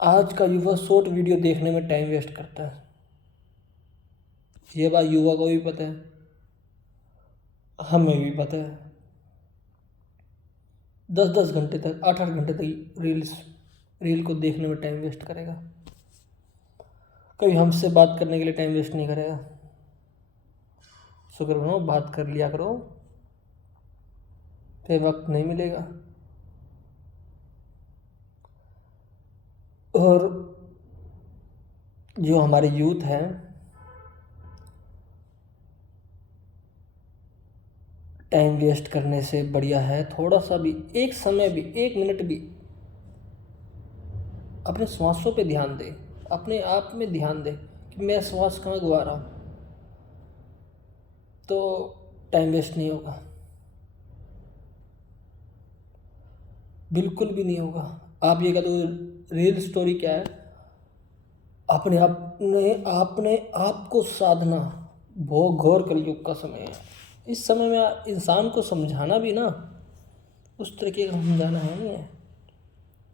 आज का युवा शॉर्ट वीडियो देखने में टाइम वेस्ट करता है। ये बात युवा को भी पता है, हमें भी पता है। 10-10 घंटे तक, 8-8 घंटे तक रील को देखने में टाइम वेस्ट करेगा। कभी हमसे बात करने के लिए टाइम वेस्ट नहीं करेगा। शुक्र करो बात कर लिया करो, फिर वक्त नहीं मिलेगा। और जो हमारे यूथ हैं, टाइम वेस्ट करने से बढ़िया है थोड़ा सा भी, एक समय भी, 1 मिनट भी अपने श्वासों पे ध्यान दे, अपने आप में ध्यान दे कि मैं श्वास कहाँ गवा रहा हूँ, तो टाइम वेस्ट नहीं होगा, बिल्कुल भी नहीं होगा। आप ये कह दो रियल स्टोरी क्या है, अपने आप को साधना। बहुत घोर कलयुग का समय है। इस समय में इंसान को समझाना भी ना उस तरीके का समझाना है नहीं है,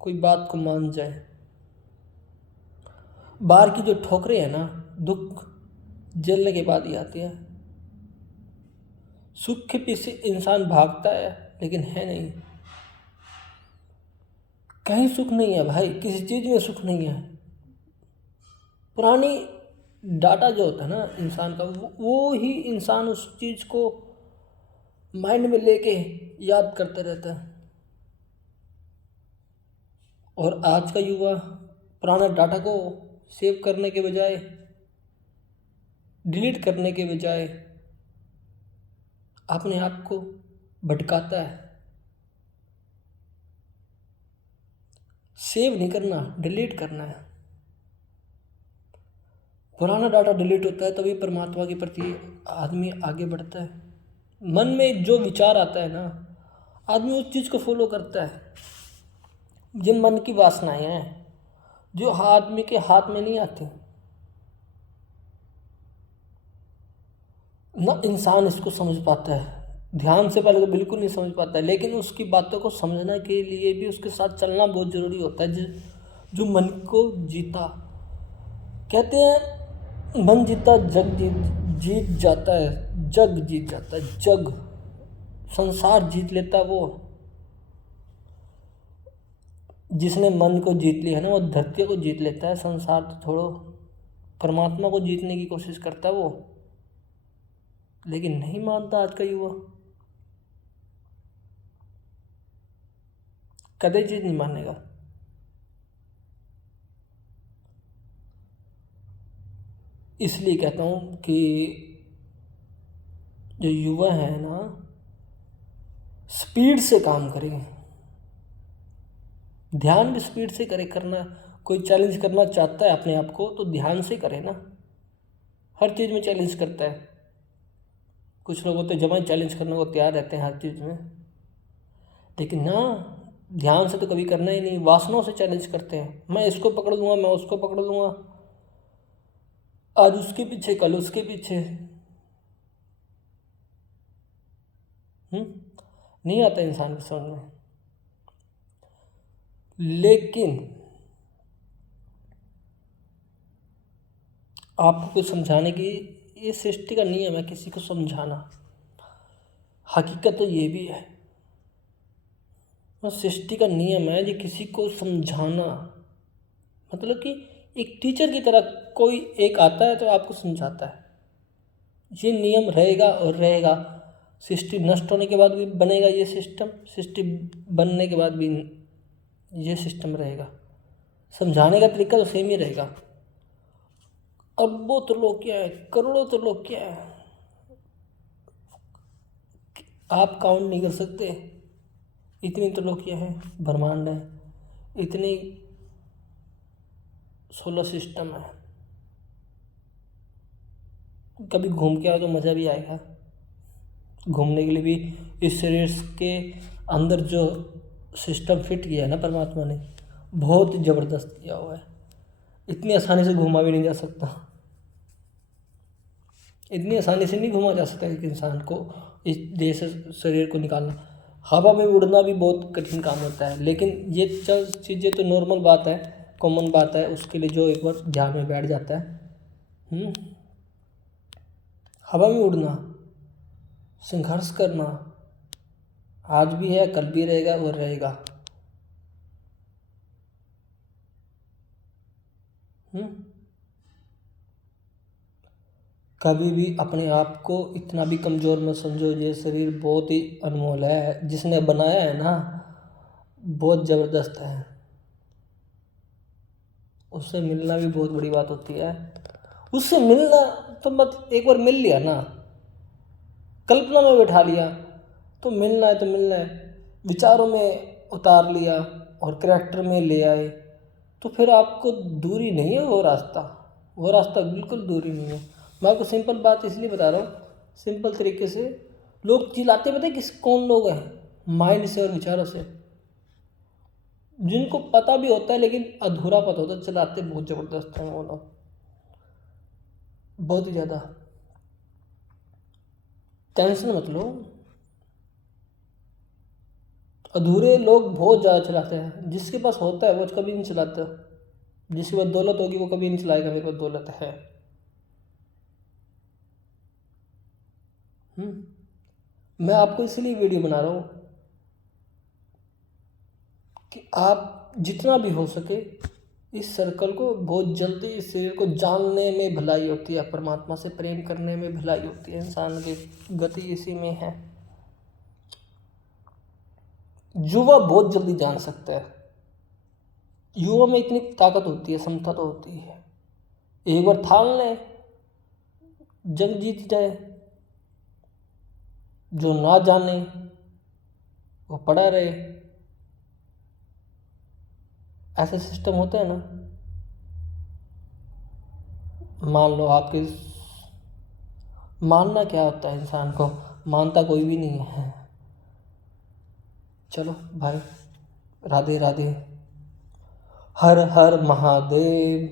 कोई बात को मान जाए। बाहर की जो ठोकरें हैं ना, दुख झेलने के बाद ही आती है। सुख के पीछे इंसान भागता है लेकिन है नहीं, कहीं सुख नहीं है भाई, किसी चीज़ में सुख नहीं है। पुरानी डाटा जो होता है ना इंसान का, वो ही इंसान उस चीज़ को माइंड में लेके याद करते रहता है। और आज का युवा पुराना डाटा को सेव करने के बजाय, डिलीट करने के बजाय अपने आप को भटकाता है। सेव नहीं करना, डिलीट करना है। पुराना डाटा डिलीट होता है तभी परमात्मा के प्रति आदमी आगे बढ़ता है। मन में जो विचार आता है ना, आदमी उस चीज़ को फॉलो करता है। जिन मन की वासनाएं हैं जो आदमी के हाथ में नहीं आती ना, इंसान इसको समझ पाता है। ध्यान से पहले तो बिल्कुल नहीं समझ पाता है, लेकिन उसकी बातों को समझने के लिए भी उसके साथ चलना बहुत ज़रूरी होता है। जो मन को जीता, कहते हैं मन जीता जग जीत जाता है, जग जीत जाता है। जग, संसार जीत लेता है वो। जिसने मन को जीत लिया है ना, वो धरती को जीत लेता है। संसार तो छोड़ो, परमात्मा को जीतने की कोशिश करता है वो, लेकिन नहीं मानता आज का युवा, कदे चीज नहीं मानेगा। इसलिए कहता हूँ कि जो युवा है ना, स्पीड से काम करें, ध्यान भी स्पीड से करे। करना, कोई चैलेंज करना चाहता है अपने आप को तो ध्यान से करे ना। हर चीज़ में चैलेंज करता है। कुछ लोग होते जमा चैलेंज करने को तैयार रहते हैं हर चीज़ में, लेकिन ना ध्यान से तो कभी करना ही नहीं। वासनाओं से चैलेंज करते हैं, मैं इसको पकड़ लूँगा, मैं उसको पकड़ लूँगा, आज उसके पीछे कल उसके पीछे। नहीं आता इंसान के समझ में। लेकिन आपको कुछ समझाने की, ये सृष्टि का नियम है किसी को समझाना। हकीकत तो ये भी है, और सृष्टि का नियम है जी किसी को समझाना। मतलब कि एक टीचर की तरह कोई एक आता है तो आपको समझाता है। ये नियम रहेगा और रहेगा। सृष्टि नष्ट होने के बाद भी बनेगा ये सिस्टम, सृष्टि बनने के बाद भी ये सिस्टम रहेगा। समझाने का तरीका तो सेम ही रहेगा। अरबों तो लोग क्या है, करोड़ों तो लोग क्या है, आप काउंट नहीं कर सकते। इतनी तो लोग क्या है, ब्रह्मांड है, इतनी सोलर सिस्टम है। कभी घूम के आओ तो मज़ा भी आएगा। घूमने के लिए भी इस शरीर के अंदर जो सिस्टम फिट किया है ना परमात्मा ने, बहुत ज़बरदस्त किया हुआ है। इतनी आसानी से घूमा भी नहीं जा सकता, इतनी आसानी से नहीं घूमा जा सकता एक इंसान को, इस देह से शरीर को निकालना। हवा में उड़ना भी बहुत कठिन काम होता है, लेकिन ये चीज़ें तो नॉर्मल बात है। कॉमन बात है, उसके लिए जो एक बार ध्यान में बैठ जाता है। हवा में उड़ना, संघर्ष करना, आज भी है, कल भी रहेगा और रहेगा। कभी भी अपने आप को इतना भी कमज़ोर मत समझो। ये शरीर बहुत ही अनमोल है, जिसने बनाया है ना बहुत ज़बरदस्त है, उससे मिलना भी बहुत बड़ी बात होती है। उससे मिलना तो मत, एक बार मिल लिया ना, कल्पना में बैठा लिया तो मिलना है तो मिलना है, विचारों में उतार लिया और कैरेक्टर में ले आए तो फिर आपको दूरी नहीं है। वो रास्ता बिल्कुल दूरी नहीं है। मैं आपको सिंपल बात इसलिए बता रहा हूँ, सिंपल तरीके से। लोग चिल्लाते पता है कौन लोग हैं? माइंड से और विचारों से, जिनको पता भी होता है लेकिन अधूरा पता होता है, चलाते बहुत ज़बरदस्त हैं वो लोग, बहुत ही ज़्यादा। टेंशन मत लो, अधूरे लोग बहुत ज़्यादा चलाते हैं। जिसके पास होता है वो कभी नहीं चलाता, जिसके पास दौलत होगी वो कभी नहीं चलाएगा मेरे पास दौलत है। मैं आपको इसलिए वीडियो बना रहा हूँ कि आप जितना भी हो सके इस सर्कल को, बहुत जल्दी इस शरीर को जानने में भलाई होती है, परमात्मा से प्रेम करने में भलाई होती है। इंसान की गति इसी में है। युवा बहुत जल्दी जान सकता है, युवा में इतनी ताकत होती है, क्षमता तो होती है। एक बार ठान ले, जंग जीत जाए। जो ना जाने वो पड़ा रहे, ऐसे सिस्टम होते हैं ना। मान लो आपके, मानना क्या होता है इंसान को, मानता कोई भी नहीं है। चलो भाई, राधे राधे, हर हर महादेव।